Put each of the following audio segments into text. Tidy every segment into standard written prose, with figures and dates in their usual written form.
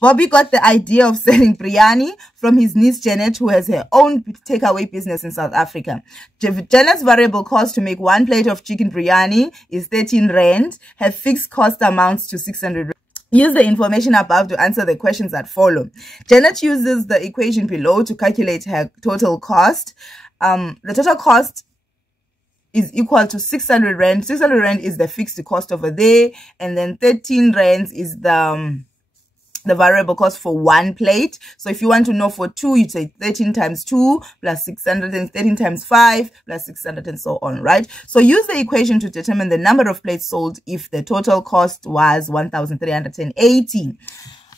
Bobby got the idea of selling biryani from his niece Janet, who has her own takeaway business in South Africa. Janet's variable cost to make one plate of chicken biryani is 13 Rand. Her fixed cost amounts to 600 Rand. Use the information above to answer the questions that follow. Janet uses the equation below to calculate her total cost. The total cost is equal to 600 Rand. 600 Rand is the fixed cost over there, and then 13 Rand is the variable cost for one plate. So if you want to know for two, you'd say 13 times 2 plus 600, and 13 times 5 plus 600, and so on, right? So use the equation to determine the number of plates sold if the total cost was 1,380.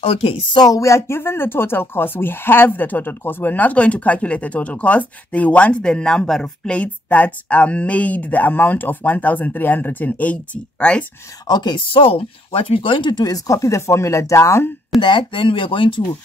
Okay, so we are given the total cost. We have the total cost. We're not going to calculate the total cost. They want the number of plates that made the amount of 1,380, right? Okay, so what we're going to do is copy the formula down. Then we are going to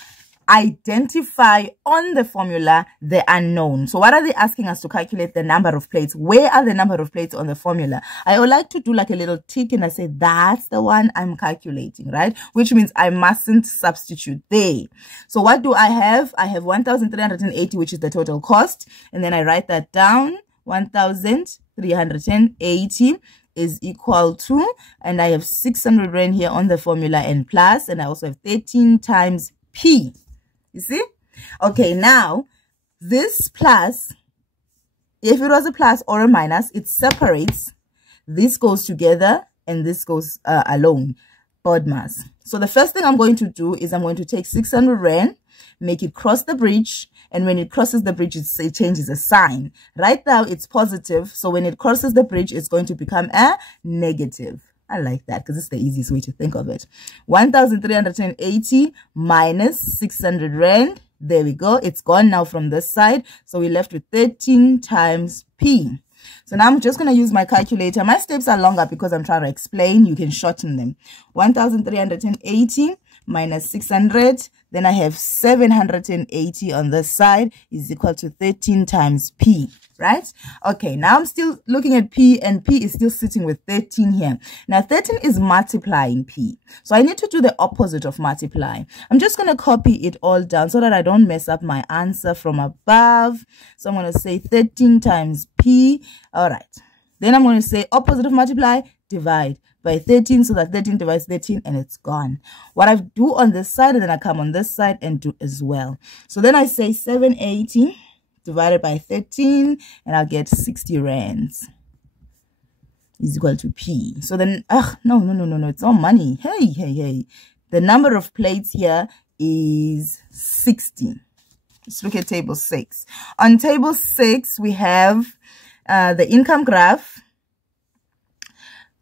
identify on the formula the unknown. So what are they asking us to calculate? The number of plates. Where are the number of plates on the formula? I would like to do like a little tick and I say that's the one I'm calculating, right? Which means I mustn't substitute there. So what do I have? I have 1,380, which is the total cost, and then I write that down. 1,380 is equal to, and I have 600 Rand here on the formula and plus, and I also have 13 times P. You see? Okay, now this plus, if it was a plus or a minus, it separates. This goes together and this goes alone, BODMAS. So the first thing I'm going to do is I'm going to take 600 Rand, make it cross the bridge, and when it crosses the bridge, it changes a sign. Right now, it's positive, so when it crosses the bridge, it's going to become a negative. I like that because it's the easiest way to think of it. 1,380 minus 600 Rand. There we go. It's gone now from this side. So we're left with 13 times P. So now I'm just going to use my calculator. My steps are longer because I'm trying to explain. You can shorten them. 1,380 minus 600. Then I have 780 on this side is equal to 13 times P, right? Okay, now I'm still looking at P, and P is still sitting with 13 here. Now 13 is multiplying P. So I need to do the opposite of multiply. I'm just going to copy it all down so that I don't mess up my answer from above. So I'm going to say 13 times P. All right. Then I'm going to say opposite of multiply, divide by 13, so that 13 divides 13 and it's gone. What I do on this side, and then I come on this side and do as well. So then I say 780 divided by 13, and I'll get 60 Rands is equal to P. So then, no, it's all money. Hey. The number of plates here is 60. Let's look at table 6. On table 6, we have the income graph.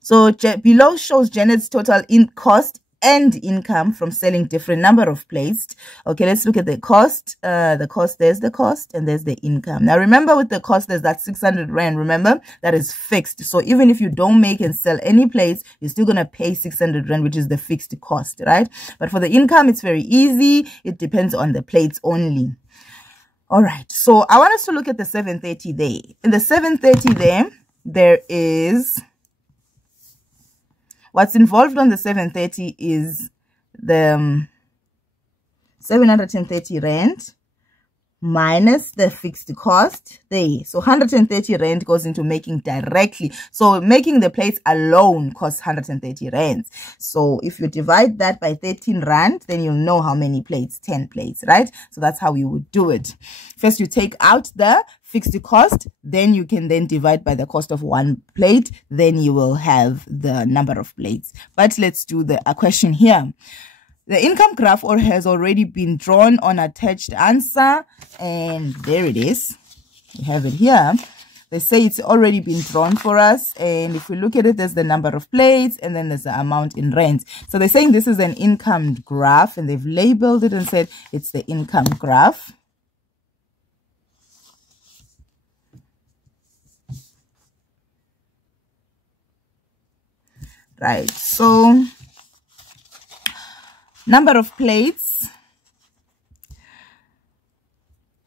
So below shows Janet's total cost and income from selling different number of plates. Okay, let's look at the cost. There's the cost, and there's the income. Now remember, with the cost, there's that 600 Rand. Remember, that is fixed. So even if you don't make and sell any plates, you're still going to pay 600 Rand, which is the fixed cost, right? But for the income, it's very easy. It depends on the plates only. All right, so I want us to look at the 730 there. In the 730 there is... What's involved on the 730 is the 730 Rand minus the fixed cost there. So 130 Rand goes into making directly. So making the plates alone costs 130 Rands. So if you divide that by 13 Rand, then you'll know how many plates, 10 plates, right? So that's how you would do it. First, you take out the fixed cost, then you can then divide by the cost of one plate, then you will have the number of plates. But let's do the question here. The income graph has already been drawn on attached answer, and there it is. We have it here. They say it's already been drawn for us, and if we look at it, there's the number of plates, and then there's the amount in rands. So they're saying this is an income graph, and they've labeled it and said it's the income graph. Right, so number of plates.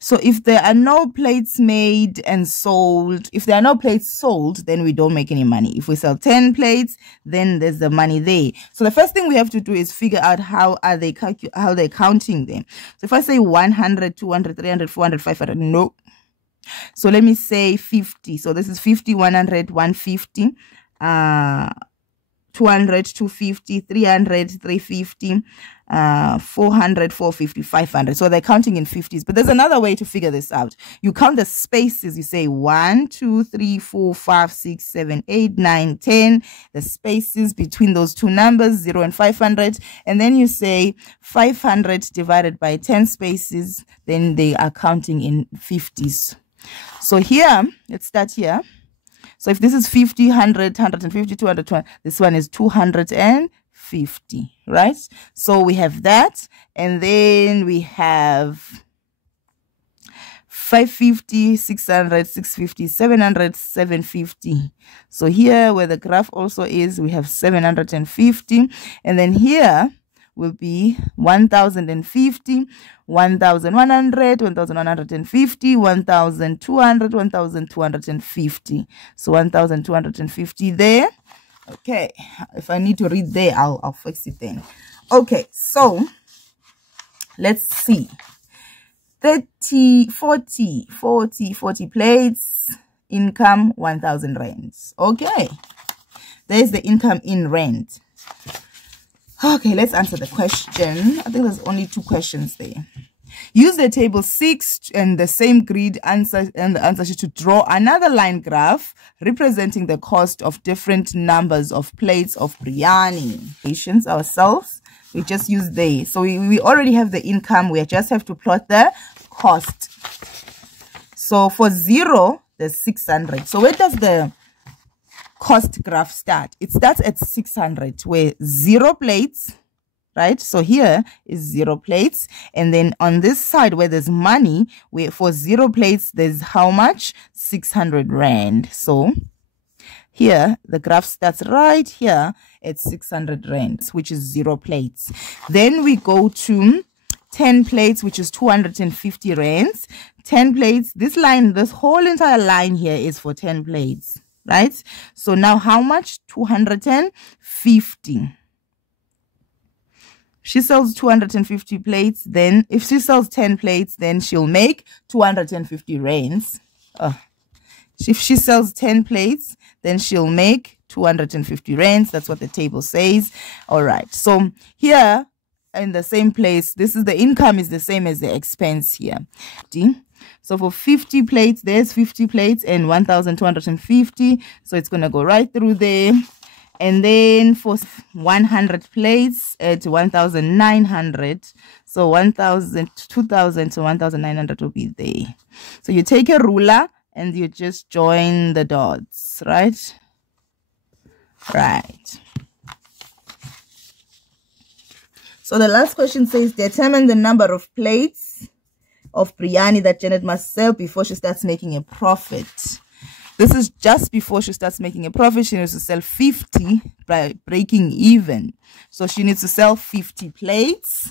So if there are no plates made and sold, if there are no plates sold, then we don't make any money. If we sell 10 plates, then there's the money there. So the first thing we have to do is figure out how they're counting them. So if I say 100, 200, 300, 400, 500, no. So let me say 50. So this is 50, 100, 150, 200, 250, 300, 350, 400, 450, 500. So they're counting in 50s. But there's another way to figure this out. You count the spaces. You say 1, 2, 3, 4, 5, 6, 7, 8, 9, 10. The spaces between those two numbers, 0 and 500. And then you say 500 divided by 10 spaces. Then they are counting in 50s. So here, let's start here. So if this is 50, 100, 150, 200, 200, this one is 250, right? So we have that. And then we have 550, 600, 650, 700, 750. So here where the graph also is, we have 750. And then here will be 1050, 1100, 1150, 1200, 1250. So 1250 there. Okay, if I need to read there, I'll fix it then. Okay, so let's see. 30, 40 plates, income 1000 rands. Okay, there's the income in rand. Okay, let's answer the question. I think there's only 2 questions there. Use the table 6 and the same grid answer and the answer sheet to draw another line graph representing the cost of different numbers of plates of biryani. Patience ourselves. We just use they. So we already have the income. We just have to plot the cost. So for 0, there's 600. So where does the cost graph start? It starts at 600 where 0 plates, right? So here is 0 plates, and then on this side where there's money, where for 0 plates there's how much? 600 rand. So here the graph starts right here at 600 rand, which is 0 plates. Then we go to 10 plates, which is 250 rands. 10 plates, this line, this whole entire line here is for 10 plates. Right? So now how much? 250. She sells 250 plates. Then if she sells 10 plates, then she'll make 250 rands. If she sells 10 plates, then she'll make 250 rands. That's what the table says. All right. So here in the same place, this is the income is the same as the expense here. So for 50 plates, there's 50 plates and 1,250. So it's going to go right through there. And then for 100 plates at 1,900. So 1,000, 2,000 to 1,900 will be there. So you take a ruler and you just join the dots, right? Right. So the last question says, determine the number of plates of biryani that Janet must sell before she starts making a profit. This is just before she starts making a profit. She needs to sell 50 by breaking even. So she needs to sell 50 plates.